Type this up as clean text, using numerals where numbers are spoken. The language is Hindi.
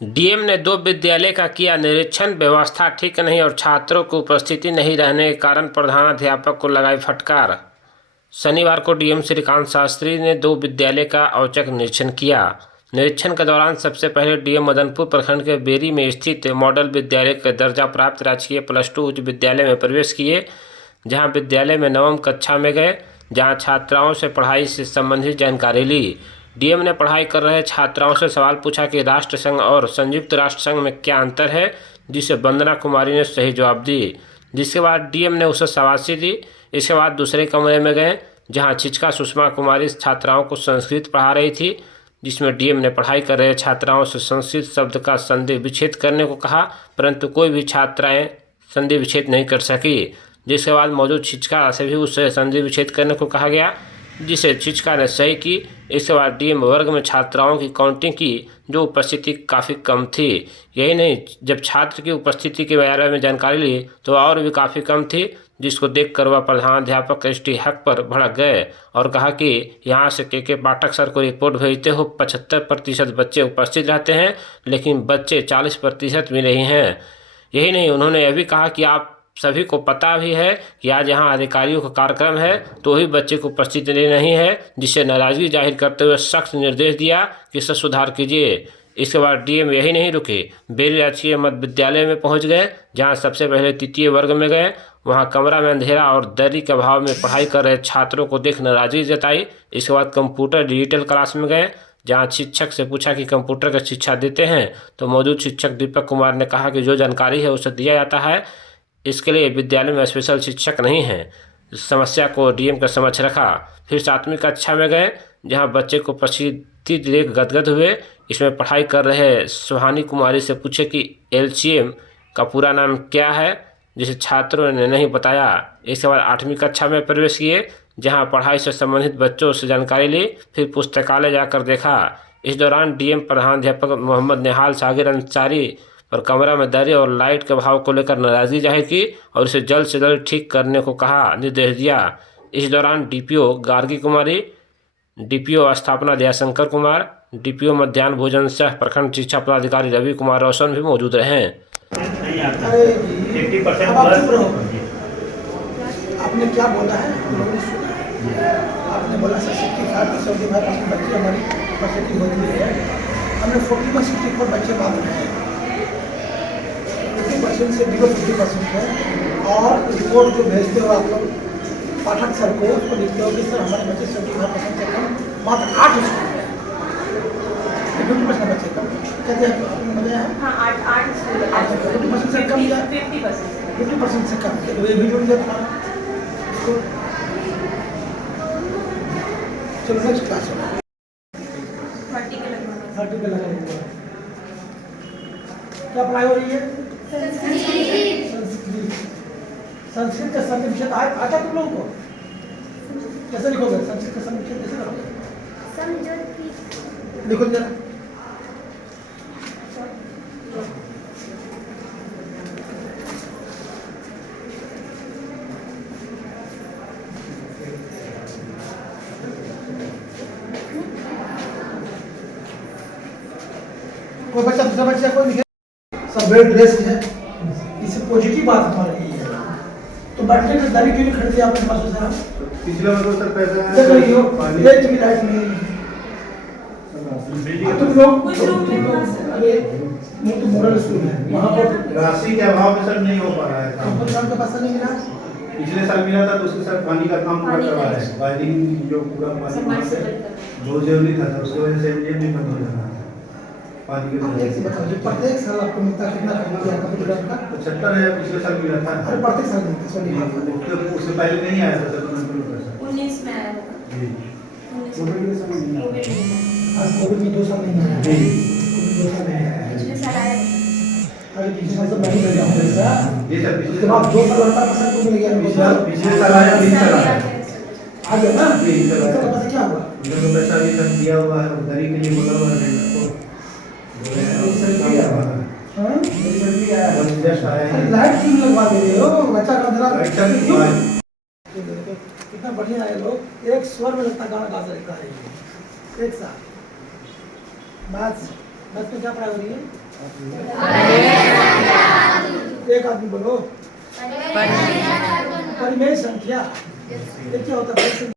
डीएम ने दो विद्यालय का किया निरीक्षण। व्यवस्था ठीक नहीं और छात्रों की उपस्थिति नहीं रहने के कारण प्रधानाध्यापक को लगाई फटकार। शनिवार को डीएम श्रीकांत शास्त्री ने दो विद्यालय का औचक निरीक्षण किया। निरीक्षण के दौरान सबसे पहले डीएम मदनपुर प्रखंड के बेरी में स्थित मॉडल विद्यालय के दर्जा प्राप्त राजकीय +2 उच्च विद्यालय में प्रवेश किए, जहां विद्यालय में नवम कक्षा में गए, जहां छात्राओं से पढ़ाई से संबंधित जानकारी ली। डीएम ने पढ़ाई कर रहे छात्राओं से सवाल पूछा कि राष्ट्र संघ और संयुक्त राष्ट्र संघ में क्या अंतर है, जिसे वंदना कुमारी ने सही जवाब दी। जिसके बाद डीएम ने उसे शाबाशी दी। इसके बाद दूसरे कमरे में गए, जहां शिक्षिका सुषमा कुमारी छात्राओं को संस्कृत पढ़ा रही थी, जिसमें डीएम ने पढ़ाई कर रहे छात्राओं से संस्कृत शब्द का संधि विच्छेद करने को कहा, परंतु कोई भी छात्राएं संधि विच्छेद नहीं कर सकी। जिसके बाद मौजूद शिक्षिका से भी उससे संधि विच्छेद करने को कहा गया, जिसे शिक्षिका ने सही की। इसके बाद डीएम वर्ग में छात्राओं की काउंटिंग की, जो उपस्थिति काफ़ी कम थी। यही नहीं, जब छात्र की उपस्थिति के बारे में जानकारी ली तो और भी काफ़ी कम थी, जिसको देखकर वह प्रधानाध्यापक एसटी हक पर भड़क गए और कहा कि यहाँ से के पाठक सर को रिपोर्ट भेजते हो 75% बच्चे उपस्थित रहते हैं, लेकिन बच्चे 40% भी नहीं हैं। यही नहीं, उन्होंने यह भी कहा कि आप सभी को पता भी है कि आज यहाँ अधिकारियों का कार्यक्रम है तो ही बच्चे को उपस्थित नहीं है, जिससे नाराजगी जाहिर करते हुए सख्त निर्देश दिया कि इसका सुधार कीजिए। इसके बाद डीएम यही नहीं रुके, बेरी राजकीय मध्य विद्यालय में पहुंच गए, जहां सबसे पहले तृतीय वर्ग में गए। वहां कमरा में अंधेरा और दरी के अभाव में पढ़ाई कर रहे छात्रों को देख नाराजगी जताई। इसके बाद कंप्यूटर डिजिटल क्लास में गए, जहां शिक्षक से पूछा कि कंप्यूटर की शिक्षा देते हैं, तो मौजूद शिक्षक दीपक कुमार ने कहा कि जो जानकारी है उसे दिया जाता है, इसके लिए विद्यालय में स्पेशल शिक्षक नहीं हैं। समस्या को डीएम के समक्ष रखा। फिर 7वीं कक्षा में गए, जहां बच्चे को उपस्थिति देख गदगद हुए। इसमें पढ़ाई कर रहे सुहानी कुमारी से पूछे कि एलसीएम का पूरा नाम क्या है, जिसे छात्रों ने नहीं बताया। इसके बाद 8वीं कक्षा में प्रवेश किए, जहां पढ़ाई से संबंधित बच्चों से जानकारी ली। फिर पुस्तकालय जाकर देखा। इस दौरान डीएम प्रधानाध्यापक मोहम्मद निहाल सागिर अंसारी और कमरा में दरी और लाइट के अभाव को लेकर नाराजगी जाहिर की और इसे जल्द से जल्द ठीक करने को कहा, निर्देश दिया। इस दौरान डीपीओ गार्गी कुमारी, डीपीओ स्थापना दयाशंकर कुमार, डीपीओ मध्याह्न भोजन सह प्रखंड शिक्षा पदाधिकारी रवि कुमार रोशन भी मौजूद रहे। आपने क्या बोला है, आपने बोला सर 65% बच्चे हमारी उपस्थिति होती है। हमने 40% बच्चे बात रहे हैं, 50% से बिलो 50% है। और रिपोर्ट जो भेजते हो आप लोग पाठक सर को, उसको लिखते हो कि सर हमारे बच्चे 75% से कम, मात्र 8 स्कूल है, 50% बच्चे कम कहते हैं। हाँ, 8 स्कूल, 50% से कम या 50% से कम, तो ये भी जुड़ जाता है। चलो नेक्स्ट क्लास में 30 के लगभग क्या पढ़ाई हो रही है? संस्कृत का संधि विच्छेद आता तुम लोगों को? कैसे लिखोगे संस्कृत का संधि विच्छेद, कैसे लिखोगे? लिखो जरा। कोई बच्चा दूसरा बच्चा कोई लिखे, सब वेल ड्रेस्ड है, इससे पॉजिटिव बात हमारे लिए है। तो बैठने का दरी क्यों नहीं खरीदे आपने पास से? सर पिछले बार तो सर पैसा है, देख रही हो ये भी राइट नहीं तुम लोग, अरे ये तो मॉडल स्कूल है, वहां पर राशि के अभाव में सर नहीं हो पा रहा है। कंपनी का पैसा नहीं मिला, पिछले साल मिला था तो उसके साथ पानी का काम पूरा करवा है, वायरिंग जो पूरा पानी बहुत जरूरी था, उसकी वजह से एमडीएम भी बंद हो जाना पानी के वजह से। प्रत्येक साल आपको मिलता कितना कंप्यूटर का? 75,000 पिछले साल मिला था। अरे प्रत्येक साल मिलता, उससे पहले नहीं आया था सर, 19 में आया था जी। आज कोविड में 2 साल नहीं आया, 2 साल नहीं आया, पिछले साल आया। अरे पिछले साल तो नहीं मिला पैसा जी सर, उसके बाद 2 साल 18% को मिल गया। पिछले साल आया, 20 साल आया आ गया ना? जी सर, इसका पैसा क्या हुआ? उनको पैसा भी सर दिया हुआ है, दरी के लिए बोला हुआ है लाइट क्यों लगवा दे रहे हो? बच्चा का जरा कितना बढ़िया है, लोग एक स्वर में लगता गाना गा सकता है एक साथ। मैथ्स 10 में क्या पढ़ाई हो रही है? एक आदमी बोलो। परिमेय संख्या। ये क्या होता है?